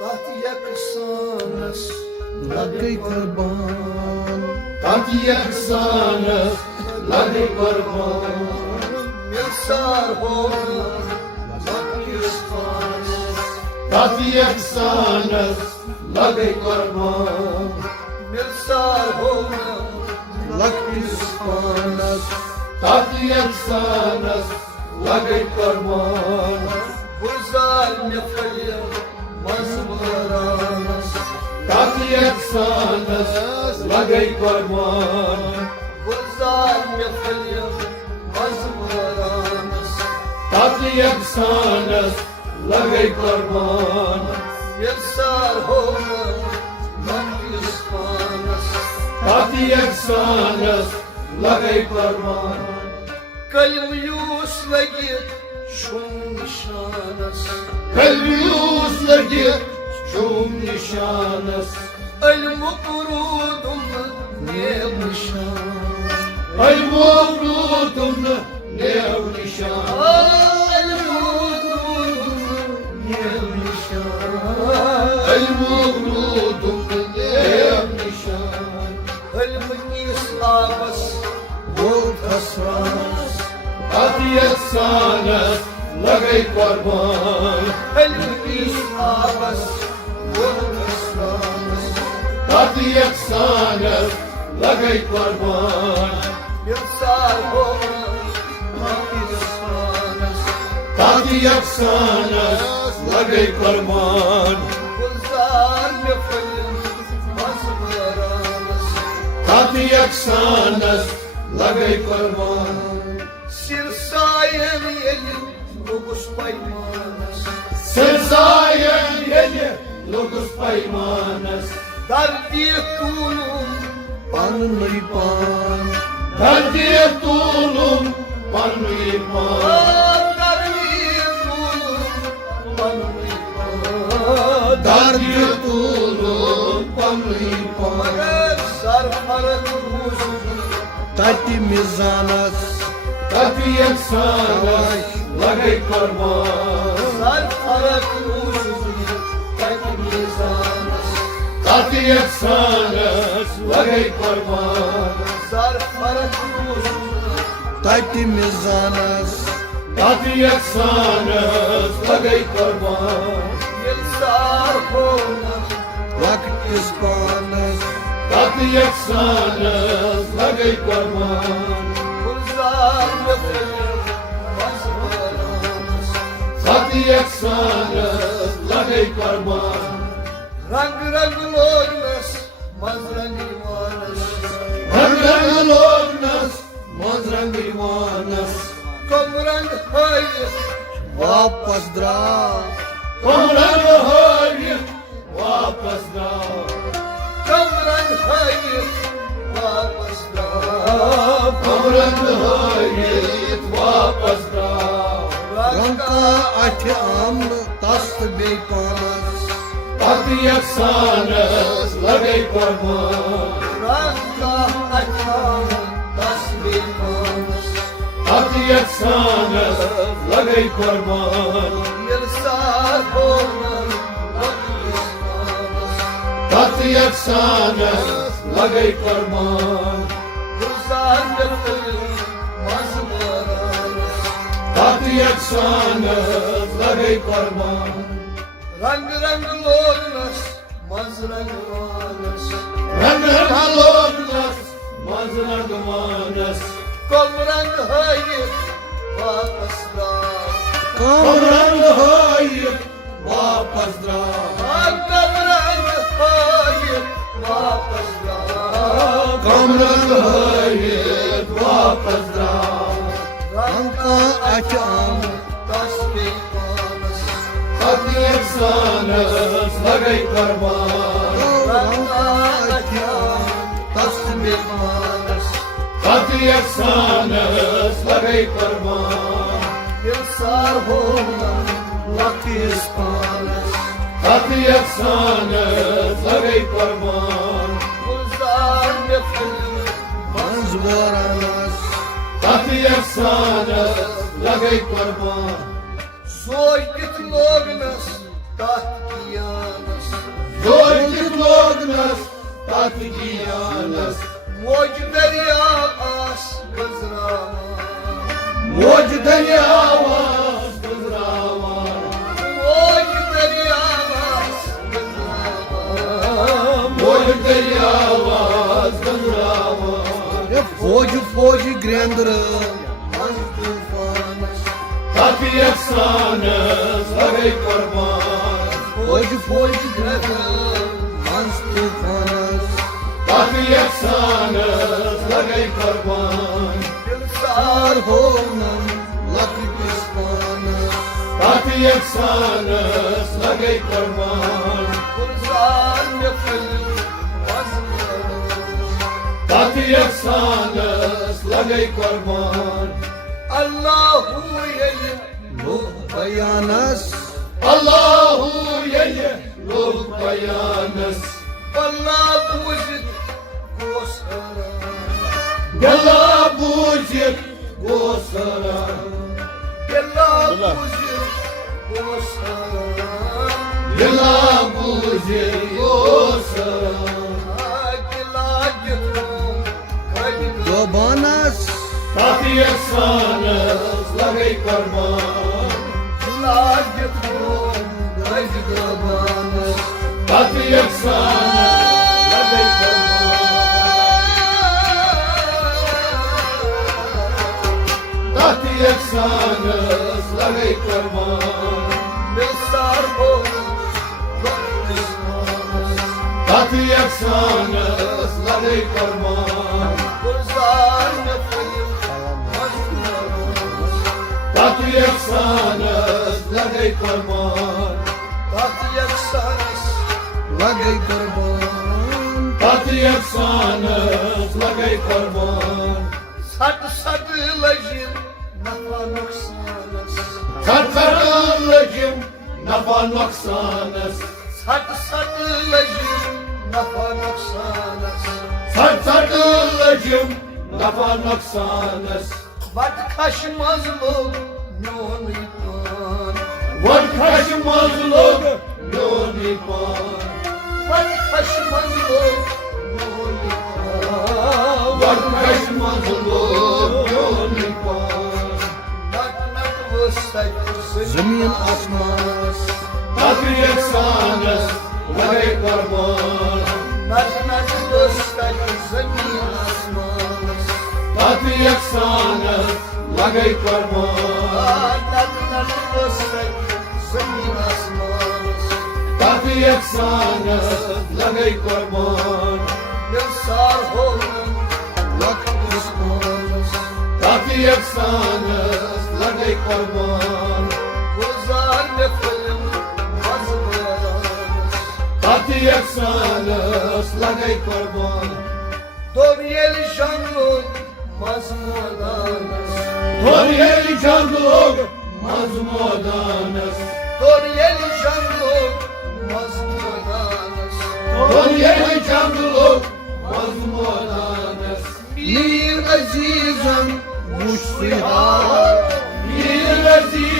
तथ यकसानस लगे कुर्बान तथ यकसानस लगे कुर्बान मिलसार हो तथ यकसानस लगे कुर्बान मिलसार हो लकिस्पानस तथ यकसानस लगे कुर्बान गुजार में फलिया मज़बरानस तथ यकसानस लगे कुर्बान गुजार में फलिया मज़बरानस तथ यकसानस लगे कुर्बान मिलसार हो लकिस्पानस तथ यकसानस लगे कुर्बान कलयूस लगे शुम निशानस कलयूस लगे शुम निशानस अलमुकरूदुम नेव निशान अलमुकरूदुम नेव निशान अलमुकरूदुम नेव निशान अलमुकरूदुम नेव निशान अलमनीस आबस बोल असरास तथ यकसानस लगे कुर्बान अलमनीस आबस बोल असरास तथ यकसानस लगे कुर्बान मिलसार हो लकिस्पानस तथ यकसानस लगे कुर्बान गुजार में फलिया मज़बरानस तथ यकसानस लगे कुर्बान सिरसायन येली लोगुस पैमानस सिरसायन येली लोगुस पैमानस दर्दी तूलुम पनुई पान दर्दी तूलुम पनुई पान दर्दी तूलुम पनुई पान दर्दी तूलुम पनुई पान सरफरत तति मिजानस तथ यकसानस लगे कुर्बान सरफरत तथ यकसानस लगे कुर्बान सरफरत तति मिजानस तथ यकसानस लगे कुर्बान मिलसार हो लकिस्पानस तथ यकसानस लगे कुर्बान गुजार में फलिया मज़बरानस तथ यकसानस लगे कुर्बान रंग रंग लोगनस मज़रंग ईमानस रंग रंग लोगनस मज़रंग ईमानस कम रंग है वापस द्रा कम रंग है वापस दा कम रंग है वापस दा कम रंग है वापस दा रंका अठ आम तस्त बेपानस तथ यकसानस लगे कुर्बान रंगा अठाम तस्बीह मानस तथ यकसानस लगे कुर्बान मिलसार हो लकिस्पानस तथ यकसानस लगे कुर्बान गुजार में फलिया मज़बरानस तथ यकसानस लगे कुर्बान रंग रंग लोगनस मज़रंग मानस रंग रंग लोगनस मज़रंग मानस कम रंग है वापस दा कम रंग है वापस दा कम रंग है वापस दा कम रंग है वापस दा रंका अठ आम तस्बीह मानस तथ यकसानस लगे कुर्बान रंगा अठ आम तस्बीह मानस तथ यकसानस लगे कुर्बान मिलसार हो लकिस्पानस तथ यकसानस लगे कुर्बान गुजार में फलिया मज़बरानस तथ यकसानस लगे कुर्बान सोच लोगनस तथ कियानस Atgiyanas Moj derya as gızraman Moj deryavaz Gızravan Moj derya as gızraman Moj deryavaz Gızravan Foj grandrı Az tufanas Tati efsanes Lagay kurban Foj grandrı Az tufanas Tati efsanes Lagay kurban Sar honan Laki pispanas Tati efsanes Lagay kurban Kurzan nefil Vazmar Tati efsanes Lagay kurban Allahu yelim Nuh bayanas Allahu yeye Ruh bayanes Wallahu wujud Kusara Yalla bujik Gosara Yalla wujud Kusara Yalla bujik Gosara Akila gitrum Yobanas Tati efsanes Lagay kurban La gitrum Yobanas Tati efsanes Lagay kurban Tati efsanes Lagay kurban Bilsar ho Tati efsanes Lagay kurban Kurzan nefil Vazmar Tati efsanes Lagay kurban Tati efsanes Lagay kurban Tati efsanes Lagay kurban Sad lajin Nafa noksanas Sarkaralacım Nafa noksanes Sad lajin Nafa noksanas Sarkaralacım Nafa noksanes Vat kaşmazlık Nun iman Var kaşmazlık Yon iman Vat kaşmazlık Nun iman Var kaşmazlık Yon iman Nak vıstay Zemin asmanas Tati efsanes Lagay kurban Nak vıstay Zemin asmanas Tati efsanes Lagay kurban Nak vıstay Zemin asmanas Tati efsanes Lagay kurban Bilsar honan Lak pispanas Tati efsanes Lagay kurban Kurzan nefil Vazmar Tati efsanes Lagay kurban Doryel janlu mazmudanas Doryel canluk mazmodanes Doryel janlu mazmudanas Doryel canluk mazmodanes Bir azizan muşsiha Bir aziz